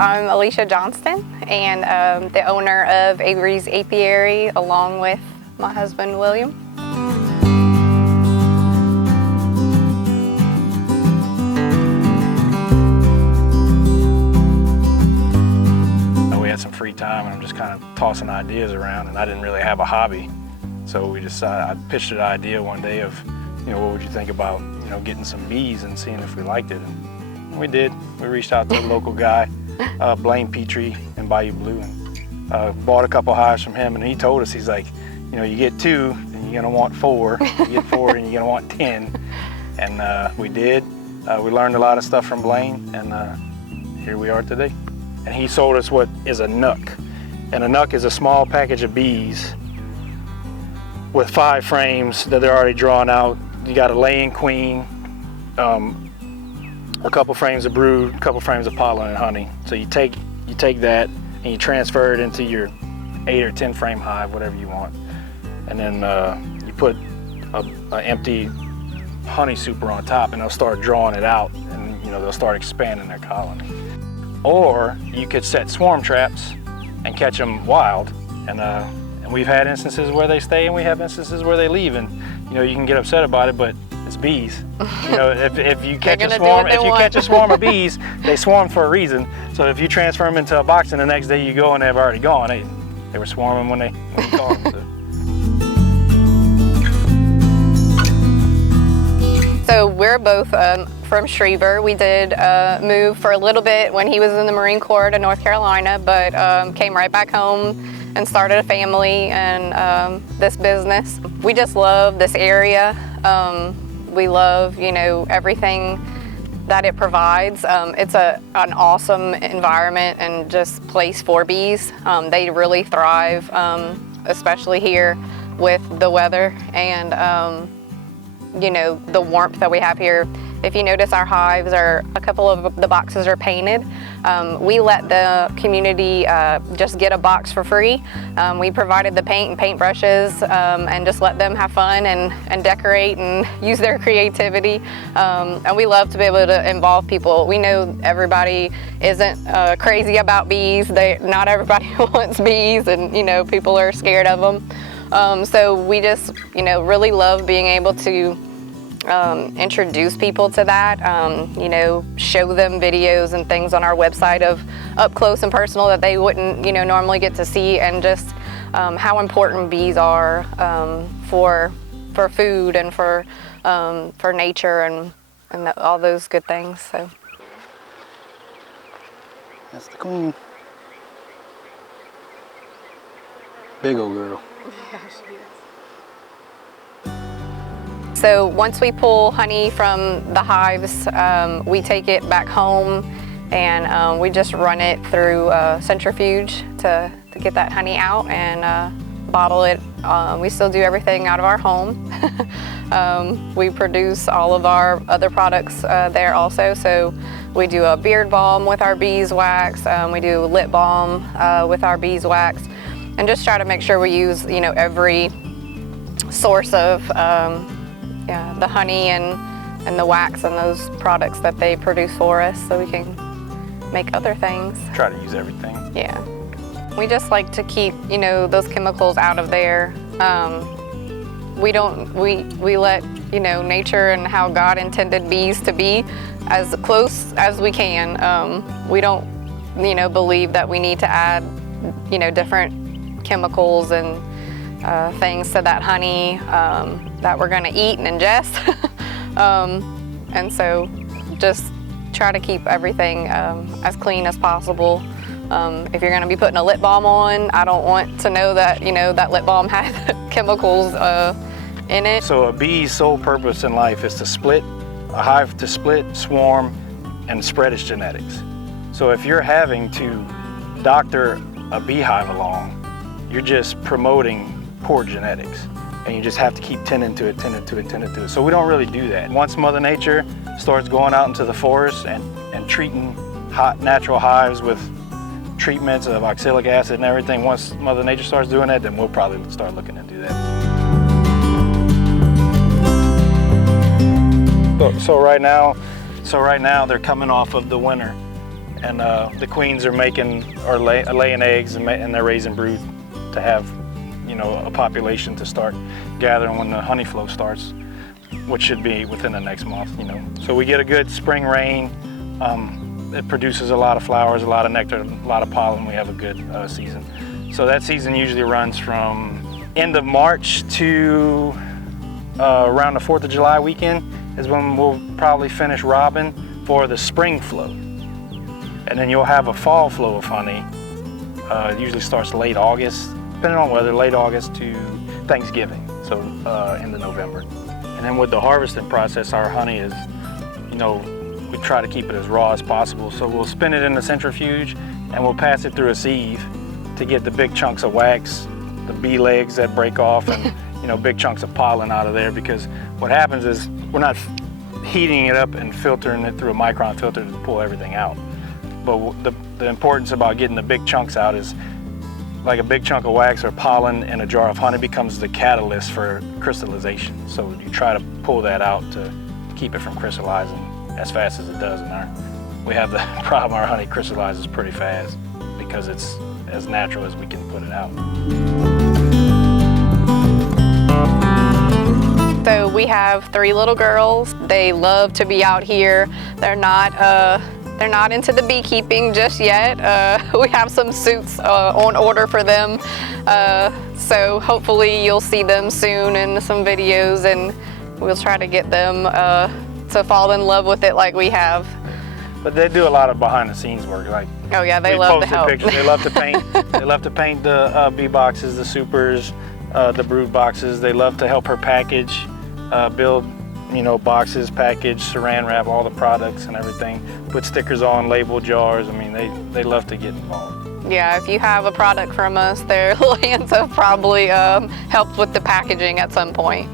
I'm Alicia Johnston, and the owner of Averie's Apiary, along with my husband, William. We had some free time, and I'm just kind of tossing ideas around, and I didn't really have a hobby. So we I pitched an idea one day of, what would you think about, getting some bees and seeing if we liked it. And we did. We reached out to a local guy, Blaine Petrie in Bayou Blue, and bought a couple hives from him. And he told us, he's like, you get 2, then you're gonna want 4. You get 4, and you're gonna want 10. And we did. We learned a lot of stuff from Blaine, and here we are today. And he sold us what is a nuc. And a nuc is a small package of bees with 5 frames that they're already drawn out. You got a laying queen, a couple frames of brood, a couple frames of pollen and honey. So you take that and you transfer it into your 8 or 10 frame hive, whatever you want. And then you put an empty honey super on top, and they'll start drawing it out, and they'll start expanding their colony. Or you could set swarm traps and catch them wild, and we've had instances where they stay, and we have instances where they leave, and you can get upset about it, but it's bees. If you catch a swarm of bees, they swarm for a reason. So if you transfer them into a box and the next day you go and they've already gone, they were swarming when you called them. So we're both from Schriever. We did move for a little bit when he was in the Marine Corps to North Carolina, but came right back home and started a family and this business. We just love this area. We love, everything that it provides. It's an awesome environment and just place for bees. They really thrive, especially here with the weather and the warmth that we have here. If you notice, our hives a couple of the boxes are painted. We let the community just get a box for free. We provided the paint and paintbrushes and just let them have fun and decorate and use their creativity. And we love to be able to involve people. We know everybody isn't crazy about bees. Not everybody wants bees, and people are scared of them. So we just really love being able to introduce people to that, show them videos and things on our website of up close and personal that they wouldn't, normally get to see, and just how important bees are for food and for nature and all those good things. So that's the queen. Big old girl. Yeah, she is. So once we pull honey from the hives, we take it back home, and we just run it through a centrifuge to get that honey out and bottle it. We still do everything out of our home. We produce all of our other products there also. So we do a beard balm with our beeswax. We do lip balm with our beeswax, and just try to make sure we use every source of the honey and the wax and those products that they produce for us, so we can make other things. Try to use everything. Yeah. We just like to keep, those chemicals out of there. We let, nature and how God intended bees to be as close as we can. We don't, believe that we need to add, different chemicals and things to that honey that we're going to eat and ingest. And so just try to keep everything as clean as possible. If you're going to be putting a lip balm on, I don't want to know that, that lip balm has chemicals in it. So a bee's sole purpose in life is to split, a hive to split, swarm, and spread its genetics. So if you're having to doctor a beehive along, you're just promoting poor genetics, and you just have to keep tending to it. So we don't really do that. Once Mother Nature starts going out into the forest and treating hot natural hives with treatments of oxalic acid and everything, once Mother Nature starts doing that, then we'll probably start looking to do that. So right now they're coming off of the winter, and the queens are laying eggs, and they're raising brood to have, you know, a population to start gathering when the honey flow starts, which should be within the next month, you know. So we get a good spring rain. It produces a lot of flowers, a lot of nectar, a lot of pollen. We have a good season. So that season usually runs from end of March to around the 4th of July weekend is when we'll probably finish robbing for the spring flow. And then you'll have a fall flow of honey. It usually starts late August, depending on weather, late August to Thanksgiving, so end of November. And then with the harvesting process, our honey is, you know, we try to keep it as raw as possible. So we'll spin it in the centrifuge and we'll pass it through a sieve to get the big chunks of wax, the bee legs that break off, and you know, big chunks of pollen out of there. Because what happens is we're not heating it up and filtering it through a micron filter to pull everything out. But the importance about getting the big chunks out is like a big chunk of wax or pollen in a jar of honey becomes the catalyst for crystallization. So you try to pull that out to keep it from crystallizing as fast as it does. And we have the problem, our honey crystallizes pretty fast because it's as natural as we can put it out. So we have 3 little girls. They love to be out here. They're not into the beekeeping just yet. We have some suits on order for them. So hopefully you'll see them soon in some videos, and we'll try to get them to fall in love with it like we have. But they do a lot of behind the scenes work. Like, oh yeah, they love to help. Pictures. They love to paint. They love to paint the bee boxes, the supers, the brood boxes. They love to help her package, build, you know, boxes, package, saran wrap, all the products and everything. Put stickers on, label jars. I mean, they love to get involved. Yeah, if you have a product from us, their hands have probably helped with the packaging at some point.